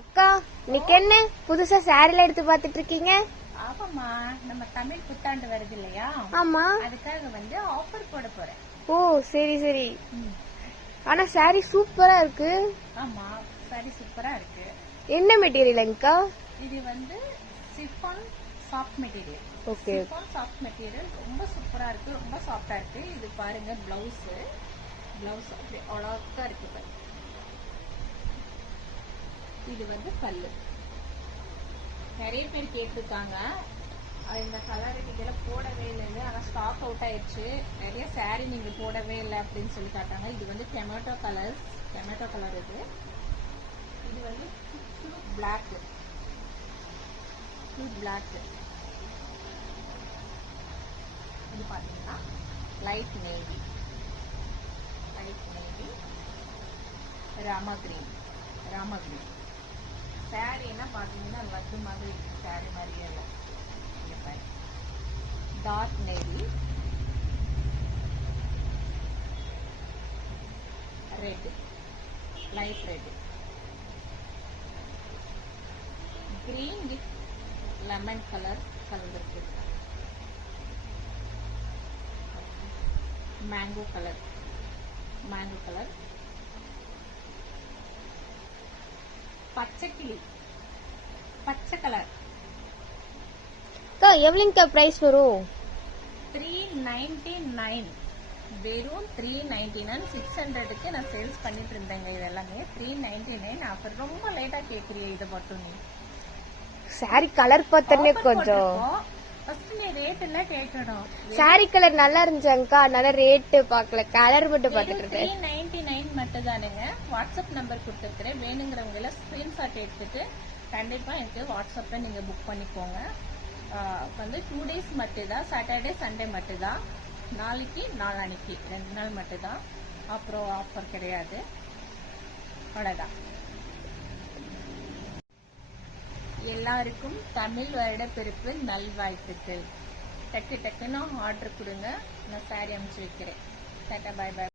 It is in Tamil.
அக்கா இன்னைக்கு என்ன புதுசா சாரில எடுத்து பாத்துட்டு இருக்கீங்க? ஆமாமா, நம்ம தமிழ் புத்தாண்டு வருது இல்லையா? ஆமா, அதுக்காக ஆஃபர் போட போறேன். ஓ சரி சரி. ஆனா சாரி சூப்பரா இருக்கு. ஆமா, சாரி சூப்பரா இருக்கு. என்ன மெட்டீரியல் அக்கா? இது chiffon soft material. Okay, chiffon soft material ரொம்ப சூப்பரா இருக்கு, ரொம்ப சாஃப்டா இருக்கு. இது பாருங்க, பிளவுஸ் அப்படியே அழகா இருக்கு பாருங்க. இது பல்லு. நிறைய பேர் கேட்டிருக்காங்க, இந்த கலர் இதெல்லாம் போடவே இல்லை, ஆனா ஸ்டாக் அவுட் ஆயிடுச்சு. நிறைய சாரி நீங்க போடவே இல்லை அப்படின்னு சொல்லி காட்டாங்க. இது டொமேட்டோ கலர். இது பிளாக். இது பாத்தீங்கன்னா லைட் நேவி, ராமா கிரீன். சாரீனா பாத்தீங்கன்னா லட்டு மாதிரி இருக்கு, சாரி மாதிரியே இல்லை. Dark navy, red, light red, green with lemon colour கலந்துருக்கு. மேங்கோ கலர், பச்சை கலர். அக்கா எவ்வளவுக்கா பிரைஸ் வரும்? 399. வெறும் 399. 600க்கு நான் சேல்ஸ் பண்ணிட்டு இருந்தேங்க. இது எல்லாமே 399 ஆஃபர். ரொம்ப லேட்டா கேக்குறிய, இதை மட்டும் நீ சாரி கலர் பார்த்தனே கொஞ்சம் ரேட் எல்லாம் கேட்கணும். சாரி கலர் நல்லா இருந்துச்சாங்கக்கா, அதனால ரேட் பார்க்கல, கலர் மட்டும் பார்த்துட்டு இருக்கேன். 399 மட்டும் தானுங்க. வாட்ஸ்அப் நம்பர் கொடுத்துருக்கிறேன், வேணுங்கிறவங்க எல்லாம் ஸ்கிரீன்ஷாட் எடுத்துட்டு கண்டிப்பா எனக்கு வாட்ஸ்அப்ல நீங்க புக் பண்ணிக்கோங்க. 2 days மட்டும்தான், சாட்டர்டே சண்டே மட்டும்தான். நாளைக்கு நாளானிக்கு 2 நாள் மட்டும்தான். அப்புறம் ஆஃபர் கிடையாது. அவ்வளவுதான். எல்லாருக்கும் தமிழ் வருட பிறப்பு நல்வாழ்த்துக்கள். டக்குன்னு ஆர்டர் கொடுங்க, நான் சாரி அனுப்பிச்சு வைக்கிறேன். டாடா, பாய் பாய்.